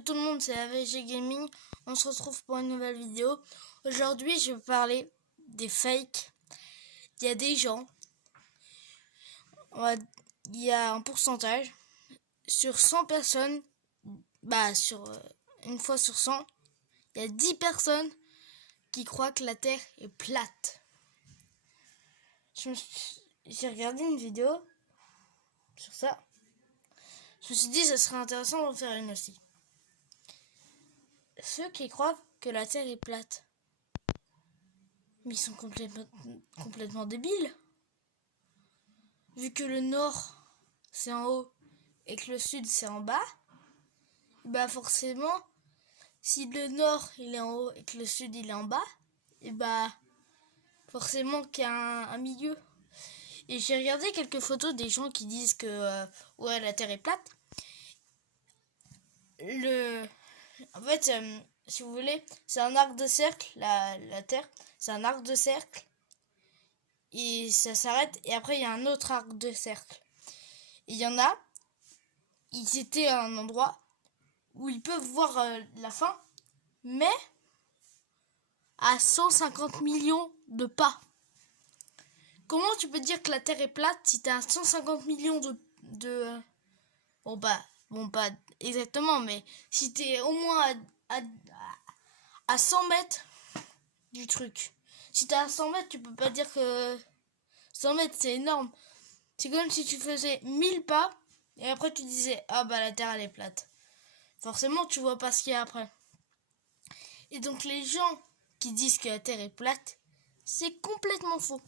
Salut tout le monde, c'est AVG Gaming. On se retrouve pour une nouvelle vidéo. Aujourd'hui, je vais parler des fakes. Il y a des gens, il y a un pourcentage sur 100 personnes, une fois sur 100, il y a 10 personnes qui croient que la Terre est plate. J'ai regardé une vidéo sur ça. Je me suis dit, ça serait intéressant d'en faire une aussi. Ceux qui croient que la Terre est plate, mais ils sont complètement débiles. Vu que le nord, c'est en haut, et que le sud, c'est en bas, bah forcément, si le nord, il est en haut, et que le sud, il est en bas, et bah forcément qu'il y a un milieu. Et j'ai regardé quelques photos des gens qui disent que ouais, la Terre est plate. En fait, si vous voulez, c'est un arc de cercle, la Terre, c'est un arc de cercle. Et ça s'arrête, et après il y a un autre arc de cercle. Et il y en a, ils étaient à un endroit où ils peuvent voir la fin, mais à 150 millions de pas. Comment tu peux dire que la Terre est plate si t'es à 150 millions de... Bon, pas exactement, mais si t'es au moins à 100 mètres du truc. Si t'es à 100 mètres, tu peux pas dire que 100 mètres, c'est énorme. C'est comme si tu faisais 1000 pas et après tu disais, ah bah la Terre elle est plate. Forcément, tu vois pas ce qu'il y a après. Et donc les gens qui disent que la Terre est plate, c'est complètement faux.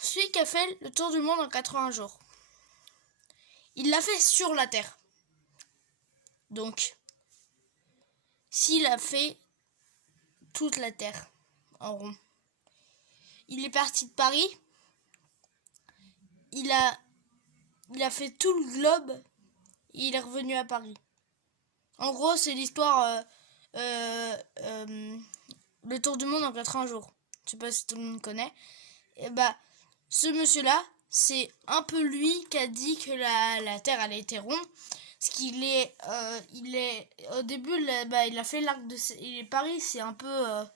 Celui qui a fait le tour du monde en 80 jours, il l'a fait sur la Terre. Donc, s'il a fait toute la Terre en rond, il est parti de Paris, il a fait tout le globe et il est revenu à Paris. En gros, c'est l'histoire le tour du monde en 80 jours. Je sais pas si tout le monde connaît. Et bah, ce monsieur-là, c'est un peu lui qui a dit que la Terre elle était ronde. Parce qu'il est, au début, il a fait l'arc de Paris, c'est un peu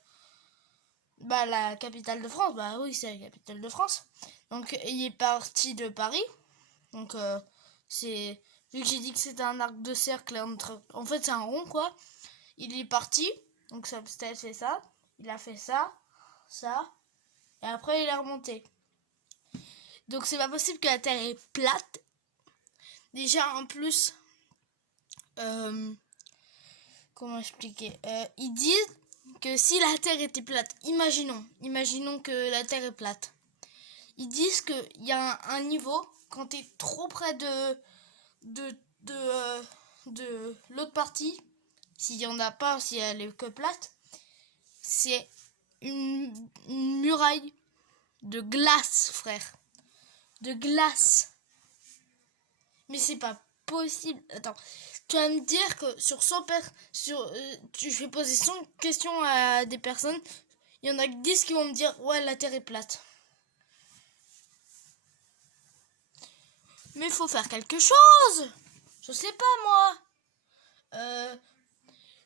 la capitale de France. Bah oui, c'est la capitale de France. Donc il est parti de Paris. Donc c'est vu que j'ai dit que c'était un arc de cercle en fait c'est un rond quoi. Il est parti. Donc ça fait ça. Il a fait ça, et après il est remonté. Donc c'est pas possible que la Terre est plate. Déjà en plus, comment expliquer, ils disent que si la Terre était plate, imaginons que la Terre est plate. Ils disent qu'il y a un niveau quand t'es trop près de l'autre partie. S'il y en a pas, si elle est que plate, c'est une muraille de glace, frère. De glace. Mais c'est pas possible. Attends, tu vas me dire que sur 100 je vais poser 100 questions à des personnes. Il y en a 10 qui vont me dire ouais, la Terre est plate. Mais il faut faire quelque chose. Je sais pas moi.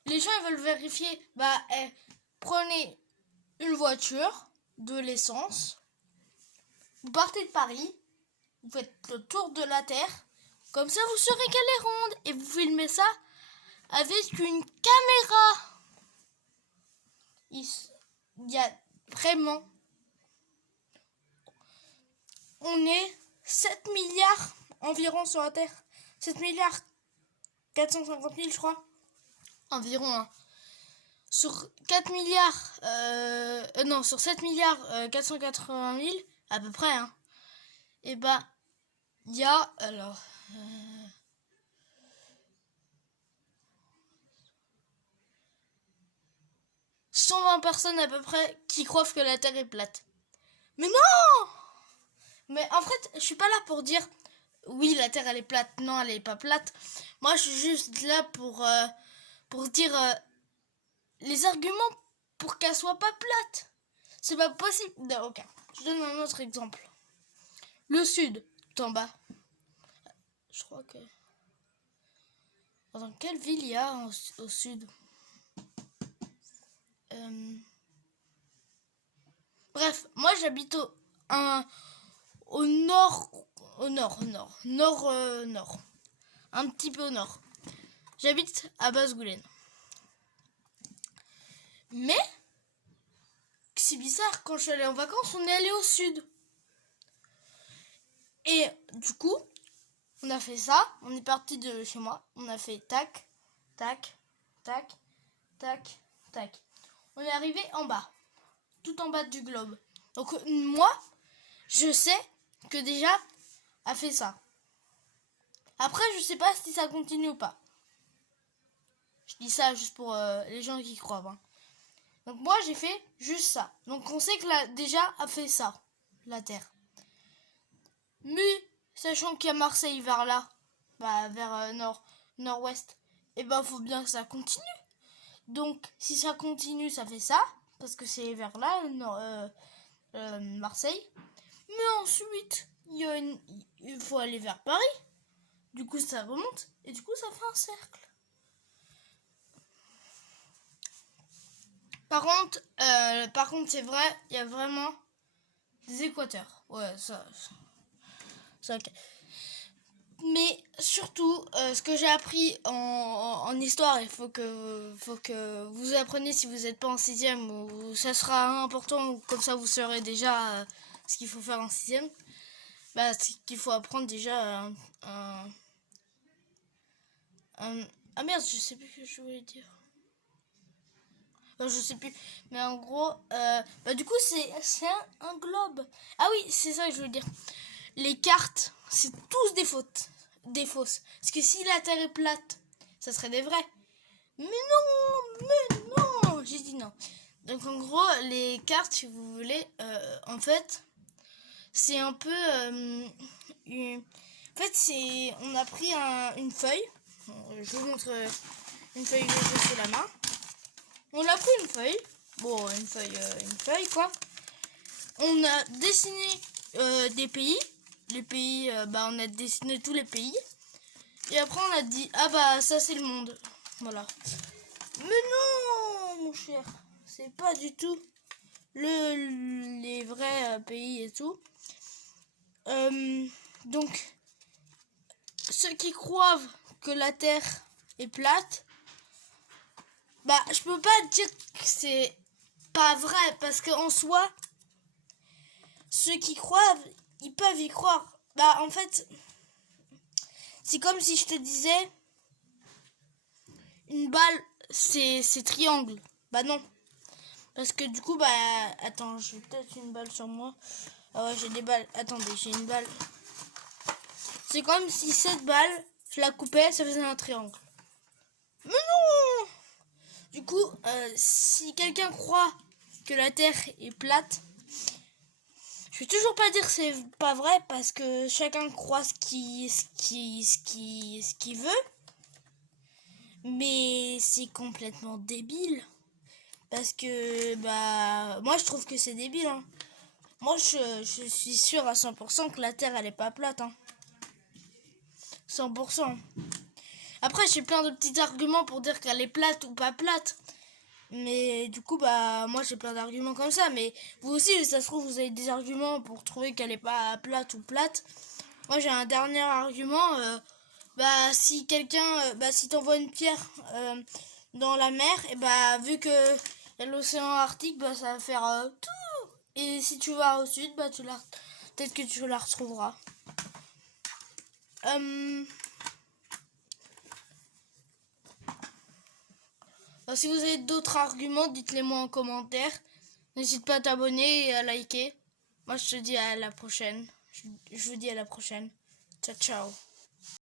Les gens ils veulent vérifier. Prenez une voiture, de l'essence. Vous partez de Paris. Vous faites le tour de la Terre. Comme ça, vous saurez qu'elle est ronde. Et vous filmez ça avec une caméra. Il y a vraiment... On est 7 milliards environ sur la Terre. 7 milliards 450 000, je crois. Environ, hein. Sur 4 milliards... non, sur 7 milliards 480 000, à peu près, hein. Et bah, il y a... Alors... 120 personnes à peu près qui croient que la Terre est plate. Mais non! Mais en fait, je suis pas là pour dire oui, la Terre elle est plate. Non, elle est pas plate. Moi, je suis juste là pour dire les arguments pour qu'elle soit pas plate. C'est pas possible. Non, ok. Je donne un autre exemple. Le sud, tout en bas. Je crois que... Dans quelle ville il y a au sud? Bref, moi j'habite au nord, nord. Un petit peu au nord. J'habite à Basse-Goulaine. Mais, c'est bizarre, quand je suis allée en vacances, on est allé au sud. Et du coup, on a fait ça, on est parti de chez moi, on a fait tac, tac, tac, tac, tac. On est arrivé en bas, tout en bas du globe. Donc moi, je sais que déjà, a fait ça. Après, je sais pas si ça continue ou pas. Je dis ça juste pour les gens qui croient. Hein. Donc moi, j'ai fait juste ça. Donc on sait que déjà a fait ça, la Terre. Mais, sachant qu'il y a Marseille vers là, vers nord-ouest, et faut bien que ça continue. Donc, si ça continue, ça fait ça, parce que c'est vers là, Marseille. Mais ensuite, il faut aller vers Paris. Du coup, ça remonte, et du coup, ça fait un cercle. Par contre, c'est vrai, il y a vraiment des équateurs. Ouais, ça ok. Mais surtout, ce que j'ai appris en histoire, il faut que vous appreniez si vous n'êtes pas en 6e, ou ça sera important, ou comme ça vous saurez déjà ce qu'il faut faire en 6e. C'est qu'il faut apprendre déjà ah merde, je sais plus ce que je voulais dire. Je sais plus. Mais en gros, du coup, c'est un globe. Ah oui, c'est ça que je voulais dire. Les cartes, c'est tous des fausses. Parce que si la Terre est plate, ça serait des vrais. Mais non, j'ai dit non. Donc en gros, les cartes, si vous voulez, en fait, c'est un peu... en fait, on a pris une feuille. Je vous montre une feuille que j'ai sous la main. On a pris une feuille. Bon, une feuille quoi. On a dessiné des pays. Les pays, on a dessiné tous les pays. Et après, on a dit, ça c'est le monde. Voilà. Mais non, mon cher. C'est pas du tout les vrais pays et tout. Donc, ceux qui croient que la Terre est plate, je peux pas dire que c'est pas vrai, parce qu'en soi, ceux qui croient, ils peuvent y croire. En fait, c'est comme si je te disais, une balle, c'est triangle. Non. Parce que du coup, attends, j'ai peut-être une balle sur moi. Ah ouais, j'ai des balles. Attendez, j'ai une balle. C'est comme si cette balle, je la coupais, ça faisait un triangle. Mais non! Du coup, si quelqu'un croit que la Terre est plate, je vais toujours pas dire que c'est pas vrai, parce que chacun croit ce qu'il veut. Mais c'est complètement débile. Parce que, moi je trouve que c'est débile. Hein. Moi je suis sûre à 100% que la Terre elle est pas plate. Hein. 100%. Après j'ai plein de petits arguments pour dire qu'elle est plate ou pas plate. Mais du coup, moi j'ai plein d'arguments comme ça. Mais vous aussi, ça se trouve, vous avez des arguments pour trouver qu'elle est pas plate ou plate. Moi j'ai un dernier argument. Si quelqu'un, si t'envoies une pierre dans la mer, et vu que y a l'océan Arctique, ça va faire tout. Et si tu vas au sud, peut-être que tu la retrouveras. Si vous avez d'autres arguments, dites-les moi en commentaire. N'hésite pas à t'abonner et à liker. Moi je te dis à la prochaine. Je vous dis à la prochaine. Ciao, ciao.